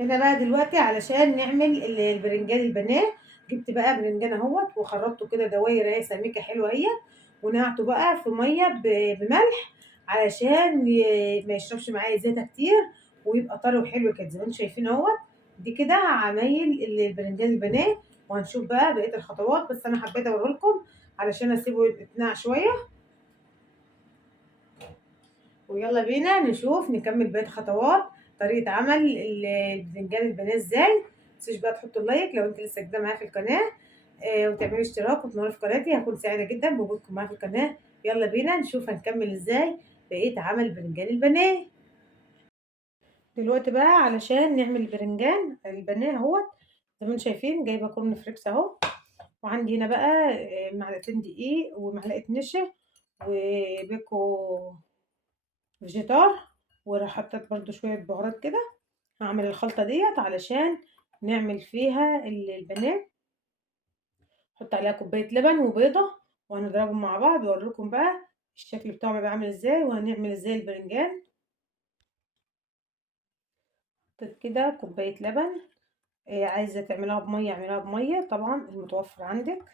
هنا بقى دلوقتي علشان نعمل البرنجان البانيه. جبت بقى برنجان اهوت وخرطته كده دواير اهي سميكه حلوه اهي، ونقعته بقى في ميه بملح علشان ما يشربش معايا زيته كتير ويبقى طري وحلو كده زي ما انتم شايفين اهوت. دي كده عمايل البرنجان البانيه، وهنشوف بقى بقيه الخطوات، بس انا حبيت اوريلكم علشان اسيبه يتنقع شويه. ويلا بينا نشوف نكمل بقية خطوات طريقة عمل البتنجان البانيه ازاي. متنسوش بقى تحطوا اللايك لو انت لسه جديدة معايا في القناة، وتعملوا اشتراك وتنوروا في قناتي، هكون سعيدة جدا بوجودكم معايا في القناة. يلا بينا نشوف هنكمل ازاي بقية عمل البتنجان البانيه. دلوقتي بقى علشان نعمل البتنجان البانيه اهوت، زي ما انتم شايفين جايبة كورن فليكس اهو، وعندي هنا بقى معلقتين دقيق ومعلقة نشا وبيكو فيجيتار، وراح حطيت برضو شوية بهارات كده. هعمل الخلطة ديت علشان نعمل فيها البانيه. احط عليها كوباية لبن وبيضة وهنضربهم مع بعض واوريكم بقى الشكل بتاعهم هيبقى عامل ازاي وهنعمل ازاي البرنجان. حطيت كده كوباية لبن، عايزة تعملها بمية اعملها بمية طبعا المتوفر عندك.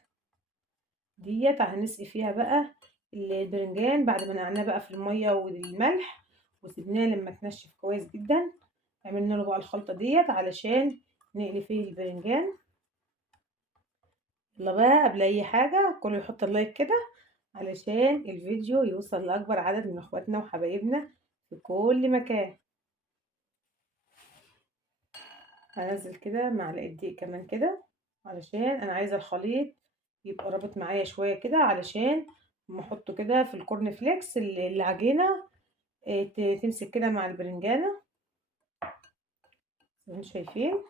ديت هنسقي فيها بقى البرنجان بعد ما نقعناه بقى في المية والملح وسيبناه لما تنشف كويس جدا. عملنا له بقى الخلطة ديت علشان نقلي فيه البرنجان. يلا بقى قبل اي حاجة كله يحط اللايك كده علشان الفيديو يوصل لاكبر عدد من اخواتنا وحبايبنا في كل مكان. هنزل كده معلقة دقيق كمان كده علشان انا عايزة الخليط يبقى رابط معايا شوية كده، علشان اما احطه كده في الكورن فليكس العجينة تمسك كده مع البرنجانة زي ما انتم شايفين،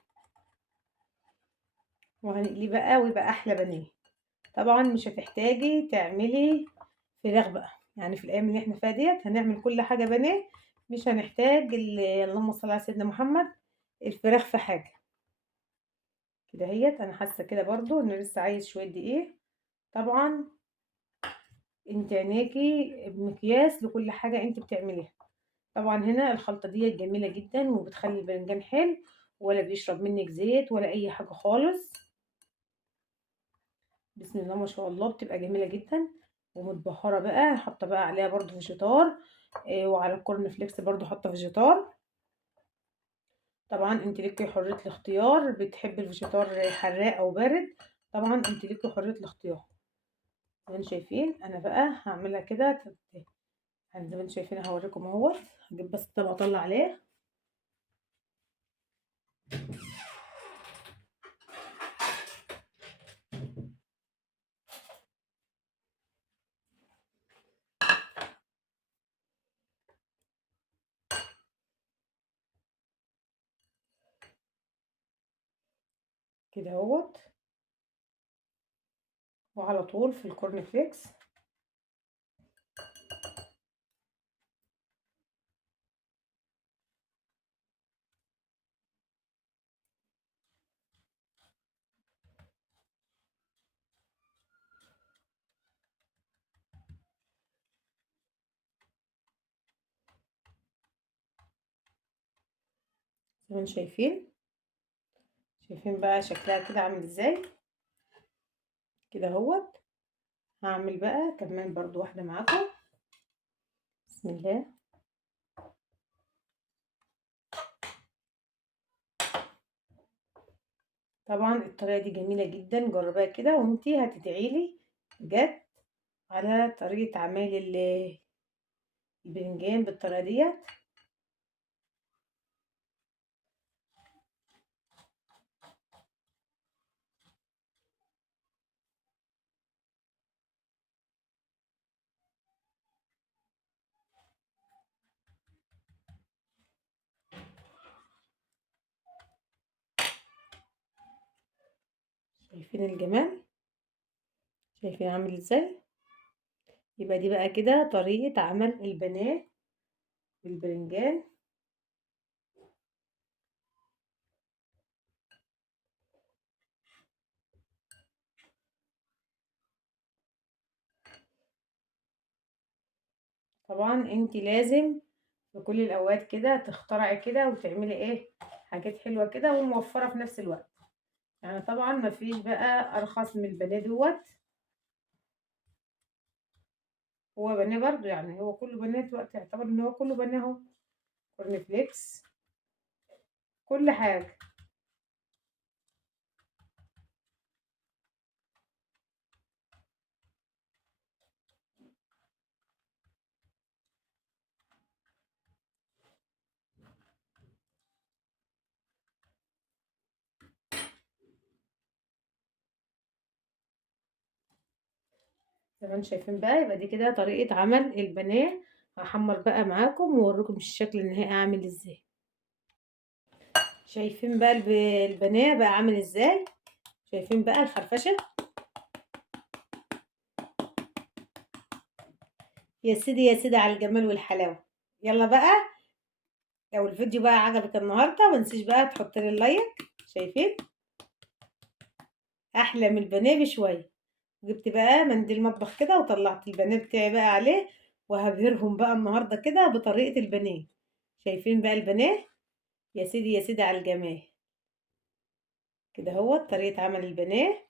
وهنقليه بقى ويبقى احلى بانيه. طبعا مش هتحتاجي تعملي فراخ بقى، يعني في الايام اللي احنا فيها ديت هنعمل كل حاجه بانيه، مش هنحتاج اللهم صل على سيدنا محمد الفراخ في حاجه كده. هيت انا حاسه كده برضو ان لسه عايز شويه دقيق. طبعا انت عينيكي بمقياس لكل حاجه انت بتعمليها. طبعا هنا الخلطه ديت جميله جدا وبتخلي الباذنجان حلو ولا بيشرب منك زيت ولا اي حاجه خالص. بسم الله ما شاء الله بتبقى جميله جدا ومتبهره بقى. حاطه بقى عليها برضو فيجيتار، وعلى الكورن فليكس برضو حاطه فيجيتار. طبعا انت ليكي حريه الاختيار، بتحبي الفيجيتار حراق او بارد طبعا انت ليكي حريه الاختيار. زي ما انتم شايفين انا بقى هعملها كده يعني زي ما انتم شايفين هوريكم اهوت. هجيب بس طبق اطلع عليه كده اهوت، وعلى طول في الكورن فليكس. زي ما انتم شايفين، شايفين بقى شكلها كده عامل ازاي كده اهوت. هعمل بقى كمان برضو واحده معاكم. بسم الله. طبعا الطريقه دي جميله جدا، جربيها كده وانتي هتدعيلي بجد على طريقه عمل البرنجان بالطريقه ديت. شايفين الجمال، شايفين عامل ازاي. يبقى دي بقى كده طريقه عمل البانيه بالبرنجان. طبعا انتي لازم في كل الاوقات كده تخترعي كده وتعملي ايه حاجات حلوة كده وموفرة في نفس الوقت. يعني طبعا مفيش بقى ارخص من البانيه دوت. هو بانيه برضو، يعني هو كله بانيه دلوقتي، يعتبر ان هو كله بانيه اهو. كورن فليكس، كل حاجة. زي ما انتم شايفين بقى، يبقى دي كده طريقة عمل البانيه. هحمر بقى معاكم واوريكم الشكل النهائي عامل ازاي. شايفين بقى البانيه بقى عامل ازاي؟ شايفين بقى الخرفشة؟ يا سيدي يا سيدي على الجمال والحلاوة. يلا بقى، لو الفيديو بقى عجبك النهارده ما تنسيش بقى تحط لي اللايك. شايفين؟ احلى من البانيه بشويه. جبت بقى منديل مطبخ كده وطلعت البانيه بتاعي بقى عليه، وهبهرهم بقى النهارده كده بطريقه البانيه. شايفين بقى البانيه؟ يا سيدي يا سيدي على الجمال. كده هو طريقه عمل البانيه،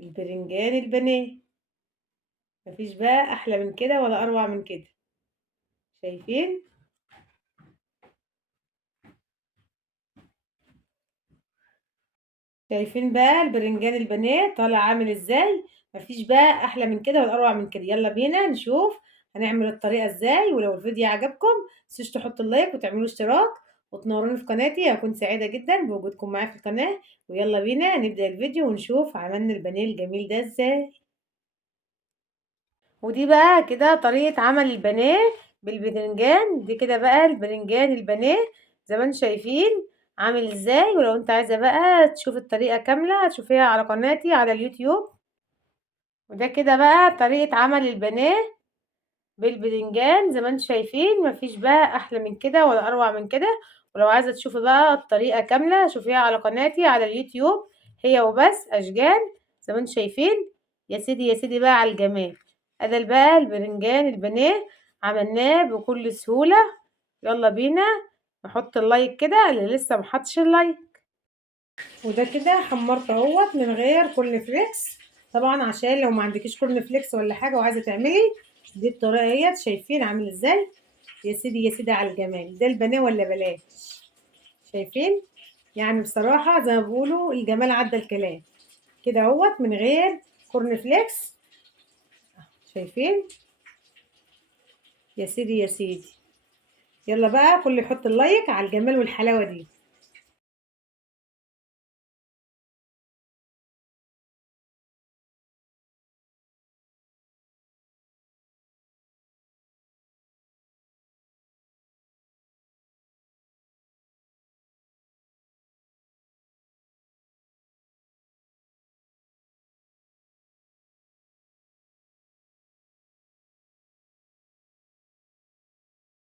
البرنجان البانيه. مفيش بقى احلى من كده ولا اروع من كده. شايفين؟ شايفين بقى البرنجان البانيه طالع عامل ازاي؟ مفيش بقى احلى من كده ولا اروع من كده. يلا بينا نشوف هنعمل الطريقه ازاي. ولو الفيديو عجبكم متنسوش تحطوا اللايك وتعملوا اشتراك وتنوروني في قناتي. هكون سعيده جدا بوجودكم معايا في القناه. ويلا بينا نبدا الفيديو ونشوف عملنا البانيه الجميل ده ازاي. ودي بقى كده طريقه عمل البانيه بالباذنجان. دي كده بقى الباذنجان البانيه زي ما انتم شايفين عامل ازاي. ولو انت عايزه بقى تشوف الطريقه كامله هتشوفيها على قناتي على اليوتيوب. وده كده بقى طريقه عمل البانيه بالباذنجان زي ما انتم شايفين. مفيش بقى احلى من كده ولا اروع من كده. ولو عايزه تشوفي بقى الطريقه كامله شوفيها على قناتي على اليوتيوب. هي وبس اشجان زي ما انتم شايفين. يا سيدي يا سيدي بقى على الجمال. ادي بقى الباذنجان البانيه عملناه بكل سهوله. يلا بينا نحط اللايك كده اللي لسه محطش اللايك. وده كده حمرت اهوت من غير كورن فليكس. طبعا عشان لو ما عندكيش كورن فليكس ولا حاجه وعايزه تعملي دي الطريقه اهيت. شايفين عامل ازاي؟ يا سيدي يا سيدي على الجمال. ده البناه ولا بلاش؟ شايفين؟ يعني بصراحه زي ما بيقولوا الجمال عدى الكلام. كده اهوت من غير كورن فليكس. شايفين؟ يا سيدي يا سيدي. يلا بقى كل يحط اللايك على الجمال والحلاوه دي.